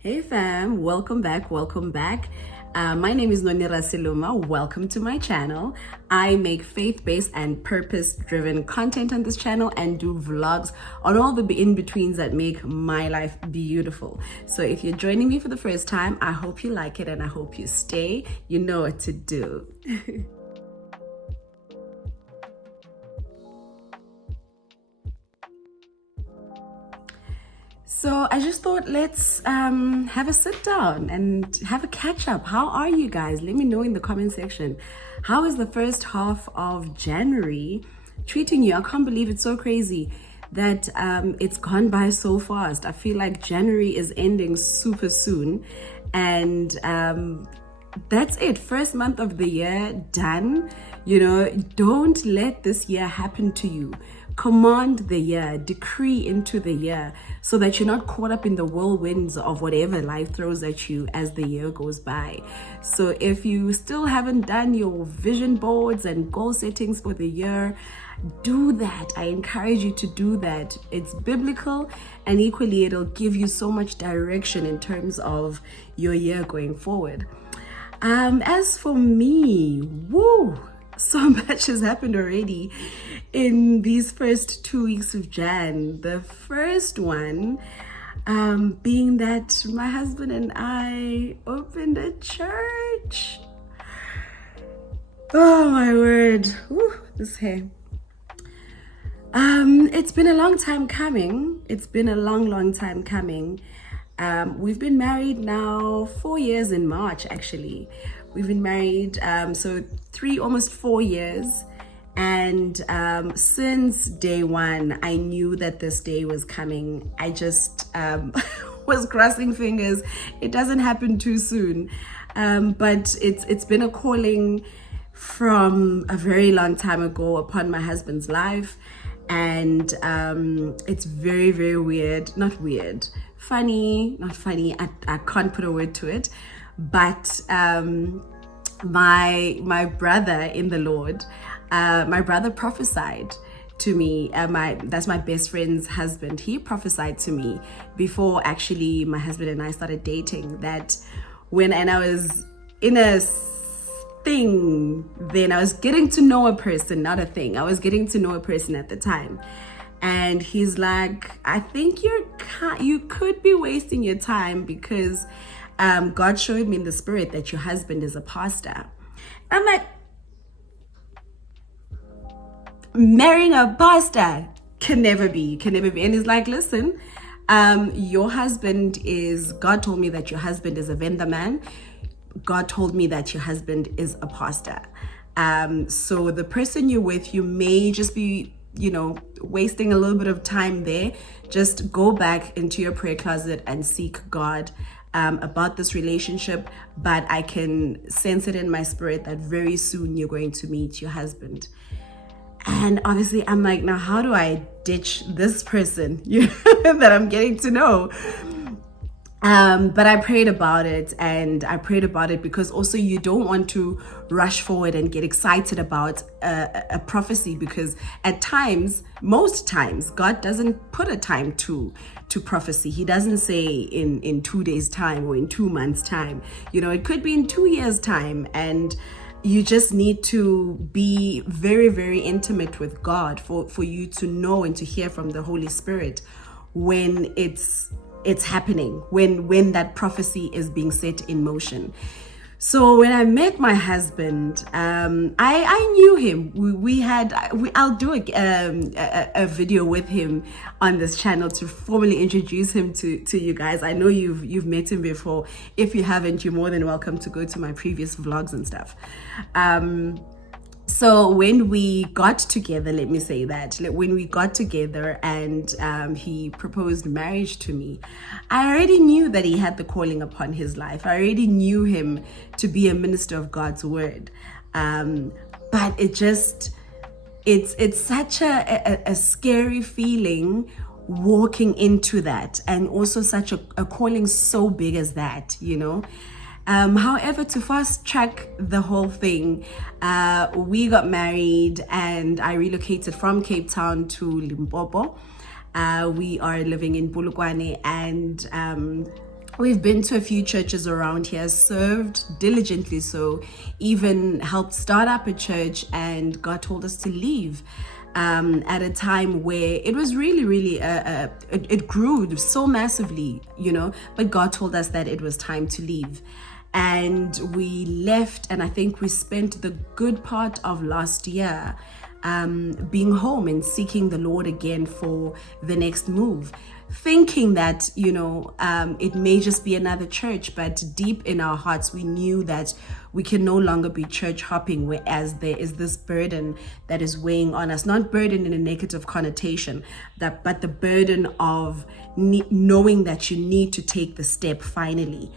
Hey fam, welcome back, welcome back. My name is noniraseluma. Welcome to my channel. I make faith-based and purpose-driven content on this channel and do vlogs on all the in-betweens that make my life beautiful. So if you're joining me for the first time, I hope you like it and I hope you stay. You know what to do. So I just thought let's have a sit down and have a catch up. How are you guys? Let me know in the comment section. How is the first half of January treating you? I can't believe it's so crazy that it's gone by so fast. I feel like January is ending super soon, and that's it. First month of the year done. You know, don't let this year happen to you. Command the year, decree into the year, so that you're not caught up in the whirlwinds of whatever life throws at you as the year goes by. So if you still haven't done your vision boards and goal settings for the year, do that. I encourage you to do that. It's biblical, and equally it'll give you so much direction in terms of your year going forward. As for me, woo, so much has happened already in these first 2 weeks of Jan. The first one being that my husband and I opened a church. Oh my word. Woo, this hair. It's been a long time coming. It's been a long time coming. We've been married now 4 years in March, actually. We've been married, so almost 4 years. And since day one, I knew that this day was coming. I just was crossing fingers. It doesn't happen too soon. But it's been a calling from a very long time ago upon my husband's life. And it's very, very weird. Not weird. Funny, not funny. I can't put a word to it. But my brother in the Lord, my brother prophesied to me. That's my best friend's husband. He prophesied to me before actually my husband and I started dating that and I was in a thing then. I was getting to know a person, not a thing. I was getting to know a person at the time. And he's like, I think you could be wasting your time because God showed me in the spirit that your husband is a pastor. I'm like, marrying a pastor can never be. And he's like, listen, your husband is, God told me that your husband is a vendor man. God told me that your husband is a pastor. So the person you're with, you may just be, wasting a little bit of time there. Just go back into your prayer closet and seek God about this relationship. But I can sense it in my spirit that very soon you're going to meet your husband. And obviously I'm like, now how do I ditch this person that I'm getting to know? But I prayed about it, and I prayed about it because also you don't want to rush forward and get excited about a prophecy, because at times, most times, God doesn't put a time to prophecy. He doesn't say in 2 days time or in 2 months time. It could be in 2 years time, and you just need to be very, very intimate with God for you to know and to hear from the Holy Spirit when it's happening, when that prophecy is being set in motion. So when I met my husband, I knew him. I'll do a video with him on this channel to formally introduce him to you guys. I know you've met him before. If you haven't, you're more than welcome to go to my previous vlogs and stuff. So when we got together, let me say that, when we got together and he proposed marriage to me, I already knew that he had the calling upon his life. I already knew him to be a minister of God's word. But it's such a scary feeling walking into that, and also such a calling so big as that, However, to fast track the whole thing, we got married and I relocated from Cape Town to Limpopo. We are living in Polokwane, and We've been to a few churches around here, served diligently so, even helped start up a church, and God told us to leave at a time where it was really, it grew so massively, but God told us that it was time to leave. And we left, and I think we spent the good part of last year being home and seeking the Lord again for the next move, thinking that it may just be another church, but deep in our hearts we knew that we can no longer be church hopping, whereas there is this burden that is weighing on us. Not burden in a negative connotation, but the burden of knowing that you need to take the step finally.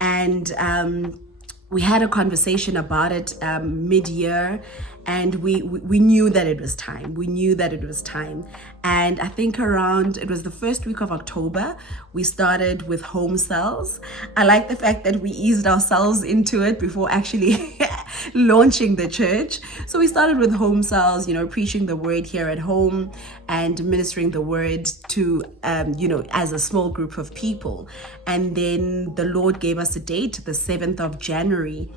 And we had a conversation about it mid-year, and we knew that it was time. We knew that it was time. And I think it was the first week of October, we started with home cells. I like the fact that we eased ourselves into it before actually launching the church. So we started with home cells, preaching the word here at home and ministering the word to, as a small group of people. And then the Lord gave us a date, the 7th of January.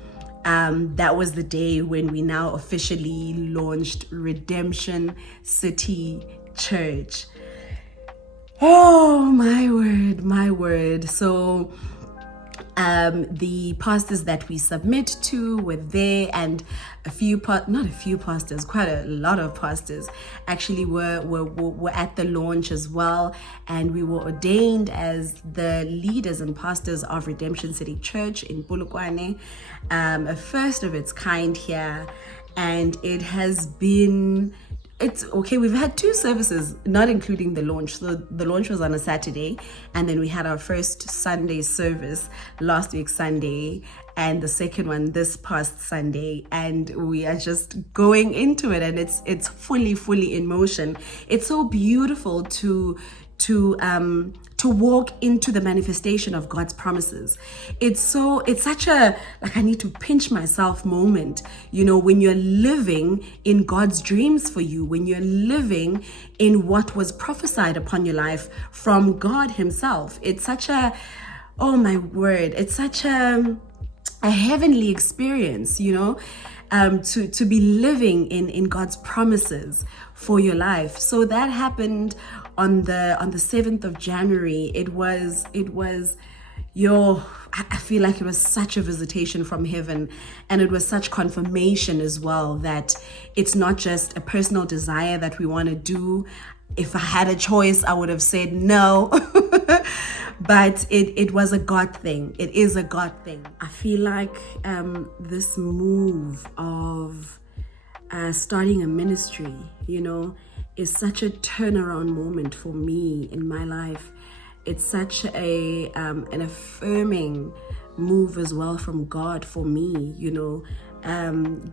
That was the day when we now officially launched Redemption City Church. Oh, my word. So the pastors that we submit to were there, and quite a lot of pastors actually were at the launch as well, and we were ordained as the leaders and pastors of Redemption City Church in Polokwane, a first of its kind here. And it has been, we've had 2 services, not including the launch. So the launch was on a Saturday, and then we had our first Sunday service last week Sunday, and the second one this past Sunday, and we are just going into it, and it's fully in motion. It's so beautiful to walk into the manifestation of God's promises. It's such a, I need to pinch myself moment, when you're living in God's dreams for you, when you're living in what was prophesied upon your life from God himself. It's such a, oh my word, it's such a heavenly experience, to be living in God's promises for your life. So that happened on the 7th of January. It was I feel like it was such a visitation from heaven, and it was such confirmation as well that it's not just a personal desire that we want to do. If I had a choice, I would have said no. But it was a God thing. It is a God thing. I feel like this move of starting a ministry, is such a turnaround moment for me in my life. It's such an affirming move as well from God for me,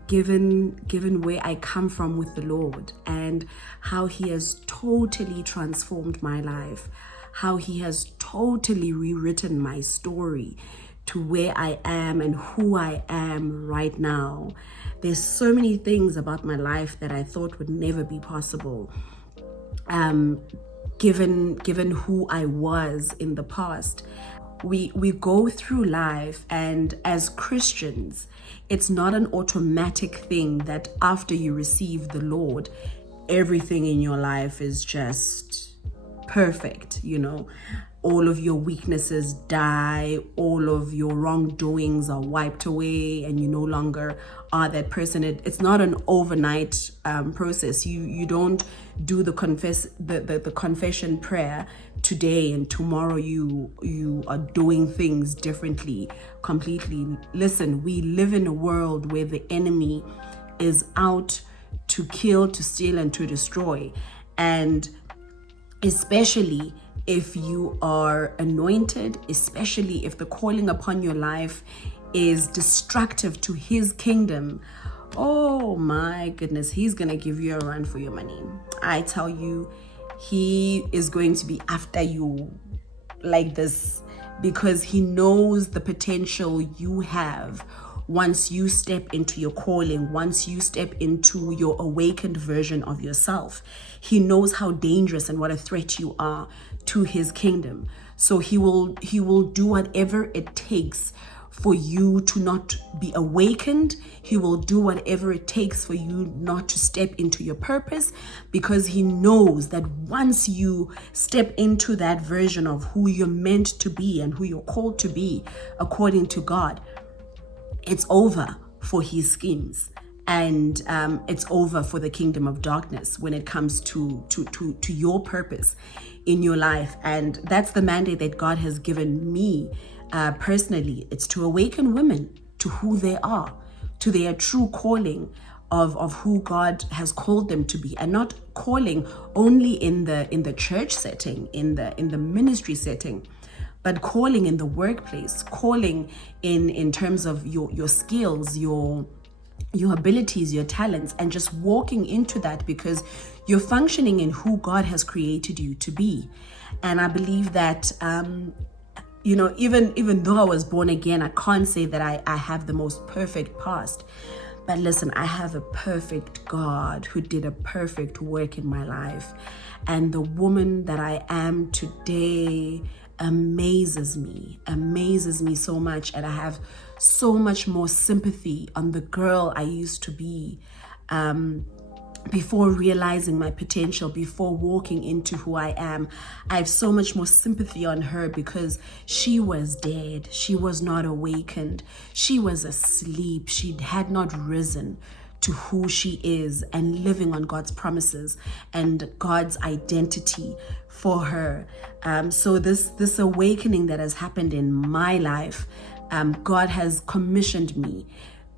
given where I come from with the Lord, and how he has totally transformed my life, how he has totally rewritten my story to where I am and who I am right now. There's so many things about my life that I thought would never be possible, given who I was in the past. We go through life, and as Christians, it's not an automatic thing that after you receive the Lord, everything in your life is just perfect, all of your weaknesses die, all of your wrongdoings are wiped away, and you no longer are that person. It's not an overnight process. You don't do the confession prayer today and tomorrow you are doing things differently completely. Listen, we live in a world where the enemy is out to kill, to steal, and to destroy. And especially if you are anointed, especially if the calling upon your life is destructive to his kingdom, oh my goodness, he's gonna give you a run for your money. I tell you, he is going to be after you like this, because he knows the potential you have once you step into your calling, once you step into your awakened version of yourself. He knows how dangerous and what a threat you are to his kingdom. So he will do whatever it takes for you to not be awakened. He will do whatever it takes for you not to step into your purpose, because he knows that once you step into that version of who you're meant to be and who you're called to be according to God, it's over for his schemes, and it's over for the kingdom of darkness when it comes to your purpose in your life. And that's the mandate that God has given me personally. It's to awaken women to who they are, to their true calling of who God has called them to be, and not calling only in the church setting, in the ministry setting, but calling in the workplace, calling in terms of your skills, your abilities, your talents, and just walking into that because you're functioning in who God has created you to be. And I believe that even though I was born again, I can't say that I have the most perfect past. But listen, I have a perfect God who did a perfect work in my life. And the woman that I am today amazes me so much. And I have so much more sympathy on the girl I used to be before realizing my potential, before walking into who I am. I have so much more sympathy on her because she was dead. She was not awakened. She was asleep. She had not risen to who she is and living on God's promises and God's identity for her. So this awakening that has happened in my life, God has commissioned me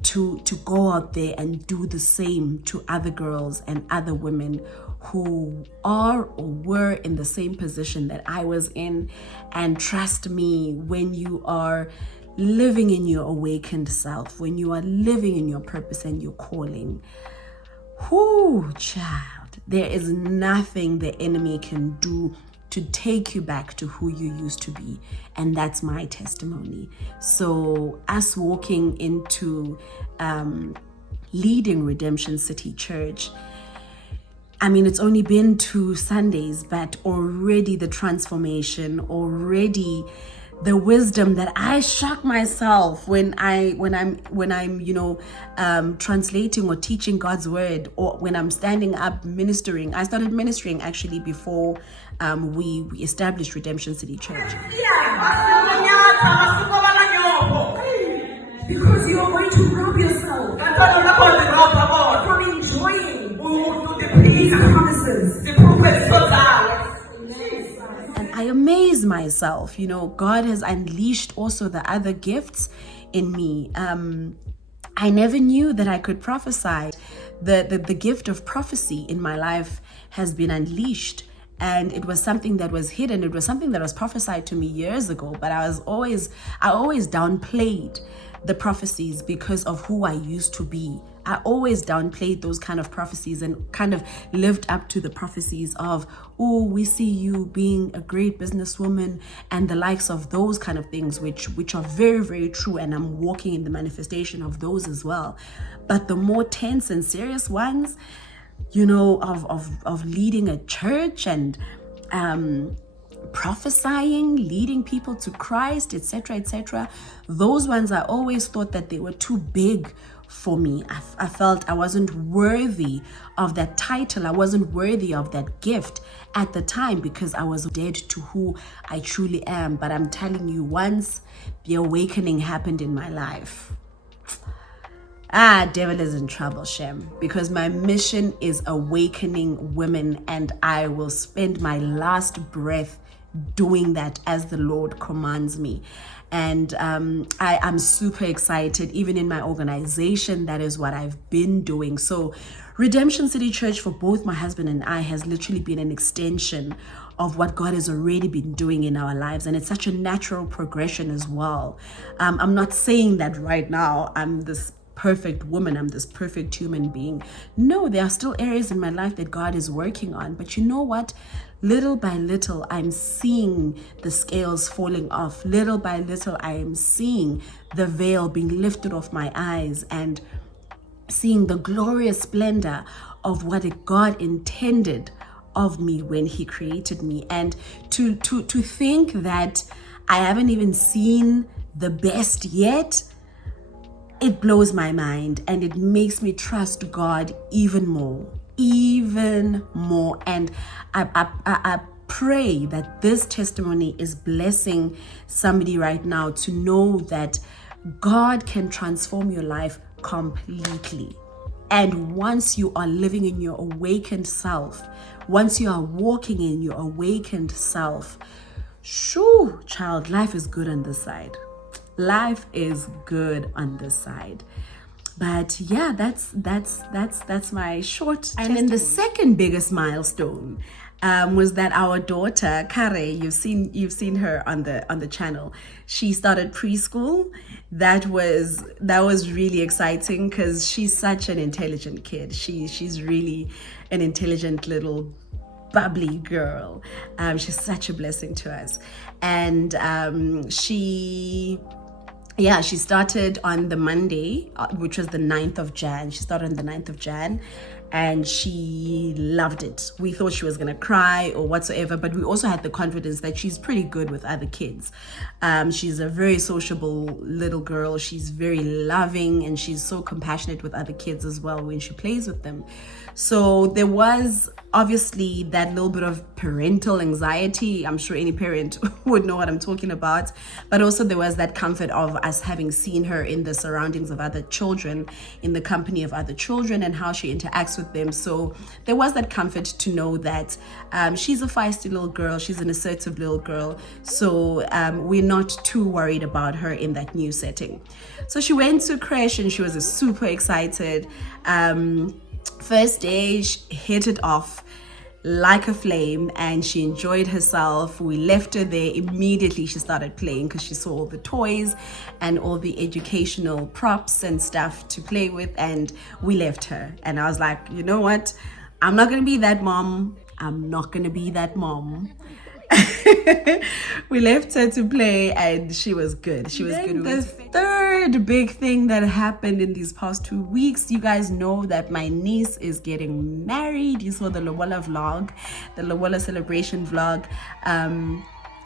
to go out there and do the same to other girls and other women who are or were in the same position that I was in. And trust me, when you are living in your awakened self, when you are living in your purpose and your calling, whoo, child, there is nothing the enemy can do to take you back to who you used to be. And that's my testimony. So us walking into leading Redemption City Church, I mean, it's only been 2 Sundays, but already the transformation, already the wisdom that I shock myself when I'm translating or teaching God's word, or when I'm standing up ministering. I started ministering actually before we established Redemption City Church. Because you are going to rob yourself from enjoying these promises. And I amaze myself, God has unleashed also the other gifts in me. I never knew that I could prophesy. The gift of prophecy in my life has been unleashed. And it was something that was hidden. It was something that was prophesied to me years ago, but I always downplayed the prophecies because of who I used to be. I always downplayed those kind of prophecies and kind of lived up to the prophecies of, oh, we see you being a great businesswoman and the likes of those kind of things, which are very, very true. And I'm walking in the manifestation of those as well. But the more tense and serious ones, of leading a church and prophesying, leading people to Christ, etc., those ones, I always thought that they were too big for me. I felt I wasn't worthy of that title. I wasn't worthy of that gift at the time because I was dead to who I truly am. But I'm telling you, once the awakening happened in my life, devil is in trouble, Shem, because my mission is awakening women, and I will spend my last breath doing that as the Lord commands me. And I am super excited. Even in my organization, that is what I've been doing. So Redemption City Church for both my husband and I has literally been an extension of what God has already been doing in our lives. And it's such a natural progression as well. I'm not saying that right now I'm this perfect woman, I'm this perfect human being. No, there are still areas in my life that God is working on. But you know what? Little by little, I'm seeing the scales falling off. Little by little, I am seeing the veil being lifted off my eyes and seeing the glorious splendor of what God intended of me when he created me. And to think that I haven't even seen the best yet, it blows my mind, and it makes me trust God even more. And I pray that this testimony is blessing somebody right now to know that God can transform your life completely. And once you are living in your awakened self, once you are walking in your awakened self, shoo, child, life is good on this side. Life is good on this side. But yeah, that's my short testimony. And then the second biggest milestone was that our daughter Khare, you've seen her on the channel. She started preschool. That was really exciting because she's such an intelligent kid. She's really an intelligent little bubbly girl. She's such a blessing to us. And she started on the Monday, which was the 9th of Jan. She started on the 9th of Jan, and she loved it. We thought she was going to cry or whatsoever, but we also had the confidence that she's pretty good with other kids. She's a very sociable little girl. She's very loving, and she's so compassionate with other kids as well when she plays with them. So there was obviously that little bit of parental anxiety. I'm sure any parent would know what I'm talking about. But also there was that comfort of us having seen her in the surroundings of other children, in the company of other children, and how she interacts with them. So there was that comfort to know that she's a feisty little girl. She's an assertive little girl. So we're not too worried about her in that new setting. So she went to creche and she was super excited. First day, she hit it off like a flame and she enjoyed herself. We left her there. Immediately she started playing because she saw all the toys and all the educational props and stuff to play with, and we left her. And I was like, you know what? I'm not going to be that mom. I'm not going to be that mom. We left her to play and she was good. She was good. The third big thing that happened in these past 2 weeks, you guys know that my niece is getting married. You saw the Lobola vlog, the Lobola celebration vlog.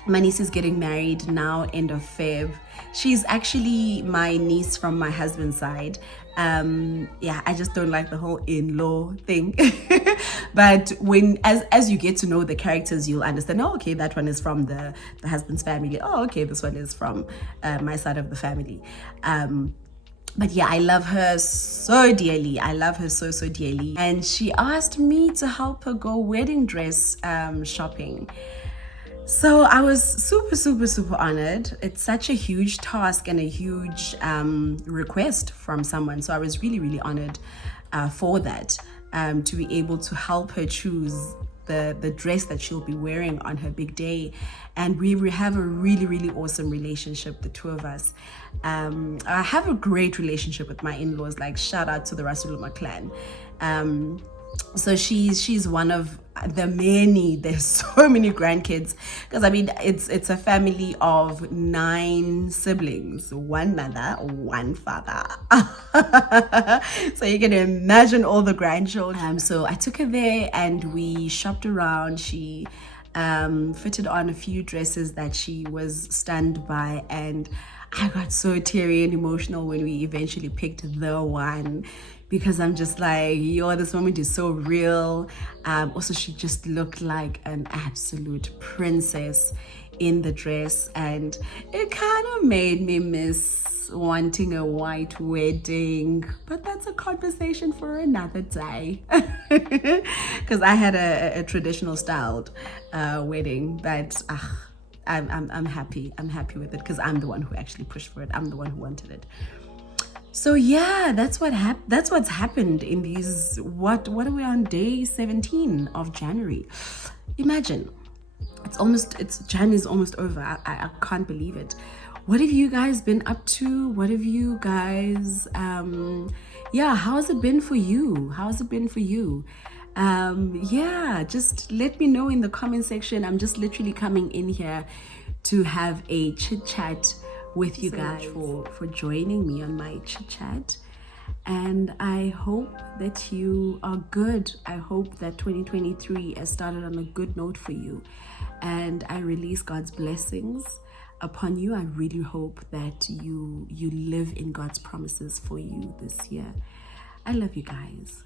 My niece is getting married now, end of Feb. She's actually my niece from my husband's side. I just don't like the whole in-law thing. But as you get to know the characters, you'll understand, oh, okay, that one is from the husband's family. Oh, okay, this one is from my side of the family. But yeah, I love her so dearly. I love her so dearly. And she asked me to help her go wedding dress shopping. So I was super honored. It's such a huge task and a huge request from someone. So I was really honored for that, to be able to help her choose the dress that she'll be wearing on her big day. And we have a really awesome relationship, the two of us. I have a great relationship with my in-laws, like shout out to the Rasulullah clan. So she's one of the many, there's so many grandkids, because I mean it's a family of 9 siblings, 1 mother, 1 father. So you can imagine all the grandchildren. So I took her there and we shopped around. She fitted on a few dresses that she was stunned by, and I got so teary and emotional when we eventually picked the one, because I'm just like, yo, this moment is so real. Also, she just looked like an absolute princess in the dress, and it kind of made me miss wanting a white wedding, but that's a conversation for another day. Because I had a traditional styled wedding, but I'm happy with it, because I'm the one who actually pushed for it. I'm the one who wanted it. So yeah, that's what's happened in these, what are we on, day 17 of January? Imagine, January is almost over. I can't believe it. What have you guys been up to? What have you guys how has it been for you? Just let me know in the comment section. I'm just literally coming in here to have a chit chat with you guys for joining me on my chit chat. And I hope that you are good. I hope that 2023 has started on a good note for you. And I release God's blessings upon you. I really hope that you live in God's promises for you this year. I love you guys.